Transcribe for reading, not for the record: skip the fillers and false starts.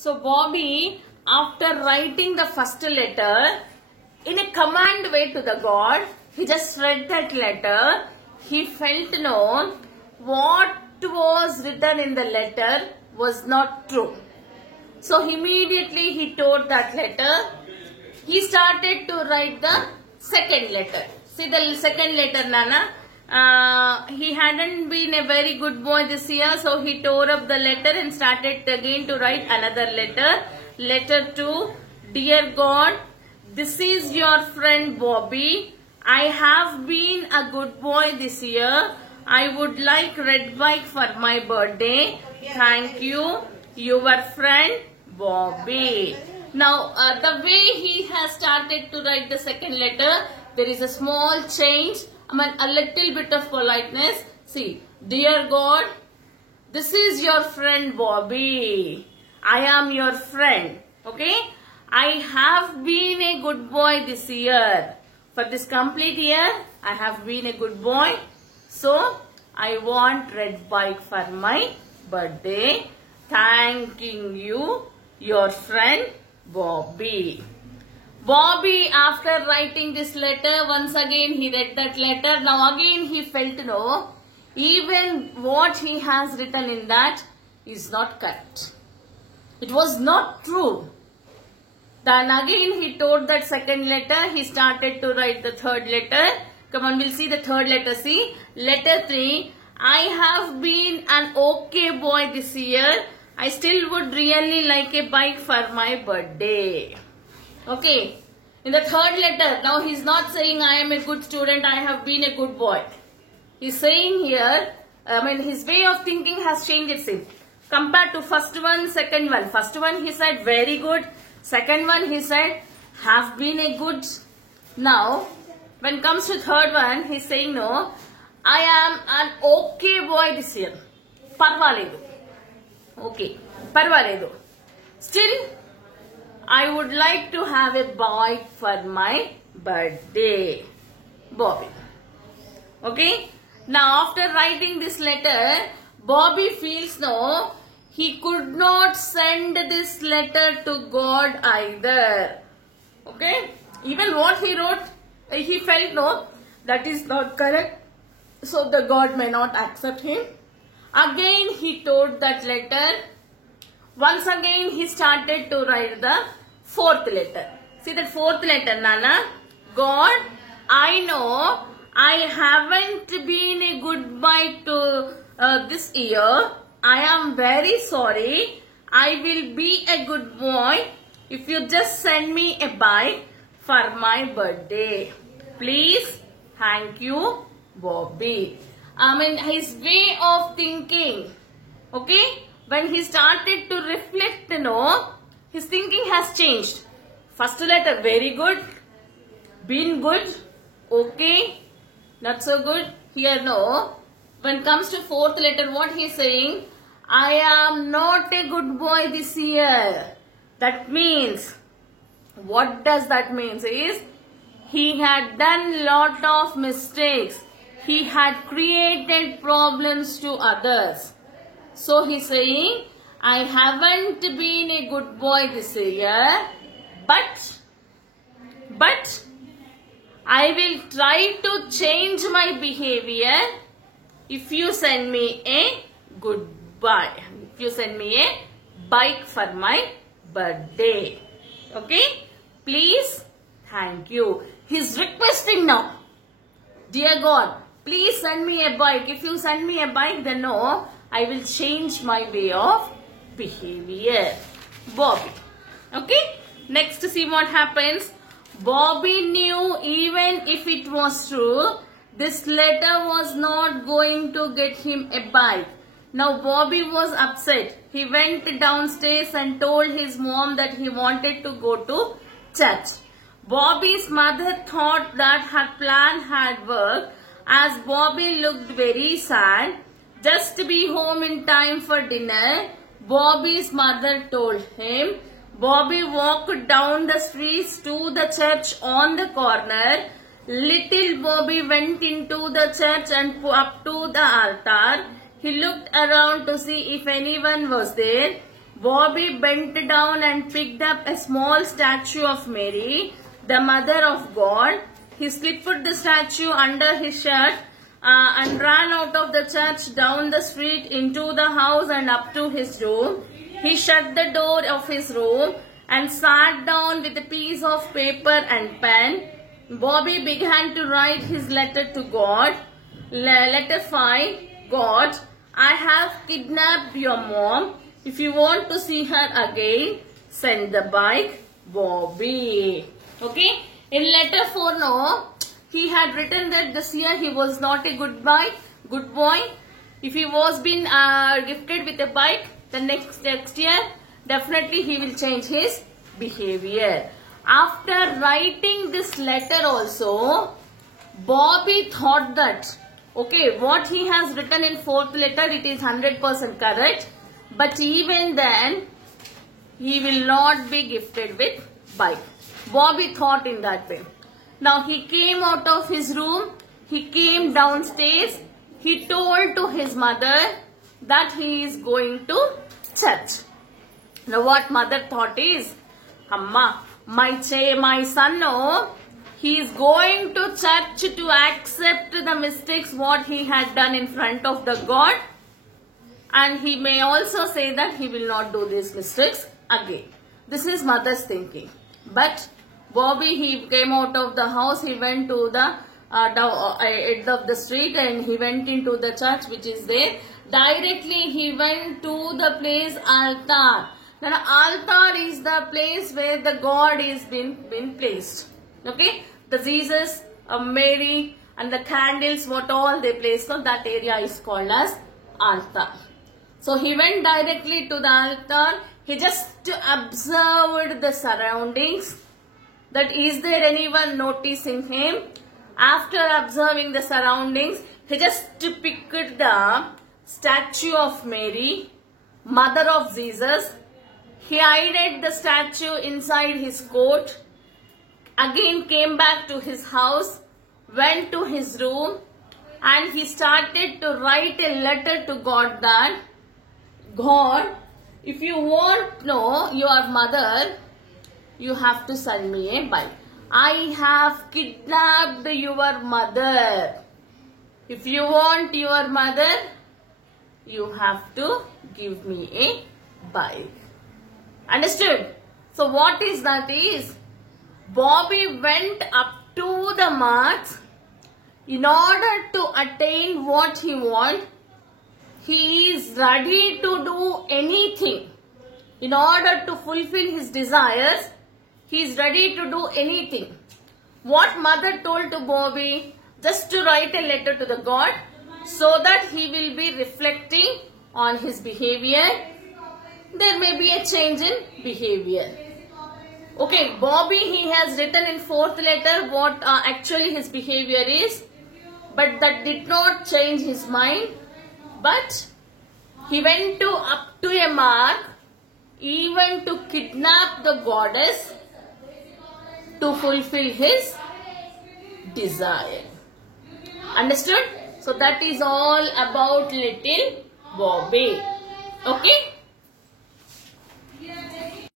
So Bobby, after writing the first letter in a command way to the God, he just read that letter. He felt no, what was written in the letter was not true. So immediately he tore that letter. He started to write the second letter. See the second letter, Nana. He hadn't been a very good boy this year, so he tore up the letter and started again to write another letter. Letter 2. Dear God, this is your friend Bobby. I have been a good boy this year. I would like red bike for my birthday. Thank you. Your friend Bobby. Now, the way he has started to write the second letter, there is a small change. A little bit of politeness. See, dear God, this is your friend Bobby. I am your friend. Okay? I have been a good boy this year. For this complete year, I have been a good boy. So, I want red bike for my birthday. Thanking you, your friend Bobby. Bobby, after writing this letter, once again he read that letter. Now again he felt no, even what he has written in that is not correct. It was not true. Then again he tore that second letter. He started to write the third letter. Come on, we'll see the third letter. See, letter 3. I have been an okay boy this year. I still would really like a bike for my birthday. Okay, in the third letter, now he's not saying I am a good student, I have been a good boy. He's saying here, his way of thinking has changed itself. Compared to first one, second one. First one he said very good. Second one he said have been a good. Now, when it comes to third one, he's saying no, I am an okay boy this year. Parvaledu. Okay, parvaledu. Still, I would like to have a bike for my birthday. Bobby. Okay. Now after writing this letter, Bobby feels no, he could not send this letter to God either. Okay. Even what he wrote, he felt no, that is not correct. So the God may not accept him. Again he tore that letter. Once again he started to write the fourth letter. See that fourth letter, Nana. God, I know I haven't been a good boy to this year. I am very sorry. I will be a good boy if you just send me a bike for my birthday. Please, thank you, Bobby. His way of thinking. Okay? When he started to reflect, his thinking has changed. First letter, very good. Been good. Okay. Not so good. Here, no. When it comes to fourth letter, what he is saying? I am not a good boy this year. That means, what does that mean? Is he had done lot of mistakes. He had created problems to others. So he's saying, I haven't been a good boy this year, but I will try to change my behavior if you send me a good bike. If you send me a bike for my birthday. Okay? Please, thank you. He's requesting now. Dear God, please send me a bike. If you send me a bike, then no, I will change my way of behavior. Bobby. Okay? Next, to see what happens. Bobby knew even if it was true, this letter was not going to get him a bike. Now Bobby was upset. He went downstairs and told his mom that he wanted to go to church. Bobby's mother thought that her plan had worked as Bobby looked very sad. Just to be home in time for dinner, Bobby's mother told him. Bobby walked down the streets to the church on the corner. Little Bobby went into the church and up to the altar. He looked around to see if anyone was there. Bobby bent down and picked up a small statue of Mary, the Mother of God. He slipped the statue under his shirt and ran out of the church, down the street, into the house and up to his room. He shut the door of his room and sat down with a piece of paper and pen. Bobby began to write his letter to God. Letter 5. God, I have kidnapped your mom. If you want to see her again, send the bike, Bobby. Okay. In letter 4 now, he had written that this year he was not a good boy. If he was been gifted with a bike, the next year, definitely he will change his behavior. After writing this letter also, Bobby thought that, okay, what he has written in 4th letter, it is 100% correct. But even then, he will not be gifted with bike. Bobby thought in that way. Now he came out of his room. He came downstairs. He told to his mother that he is going to church. Now what mother thought is, Amma, my son, no, he is going to church to accept the mistakes what he had done in front of the God. And he may also say that he will not do these mistakes again. This is mother's thinking. But Bobby, he came out of the house, he went to the end of the street and he went into the church which is there. Directly he went to the place altar. Now altar is the place where the God is been placed. Okay, the Jesus, Mary and the candles, what all they placed, so that area is called as altar. So he went directly to the altar. He just observed the surroundings. That is there anyone noticing him? After observing the surroundings, he just picked the statue of Mary, Mother of Jesus. He hid the statue inside his coat. Again came back to his house, went to his room, and he started to write a letter to God that, God, if you want to know your mother, you have to send me a bike. I have kidnapped your mother. If you want your mother, you have to give me a bike. Understood? So what is that is, Bobby went up to the marks in order to attain what he wants. He is ready to do anything in order to fulfill his desires. He is ready to do anything. What mother told to Bobby? Just to write a letter to the God so that he will be reflecting on his behavior. There may be a change in behavior. Okay, Bobby, he has written in 4th letter what actually his behavior is. But that did not change his mind. But he went up to a mark even to kidnap the goddess to fulfill his desire. Understood? So that is all about little Bobby. Okay?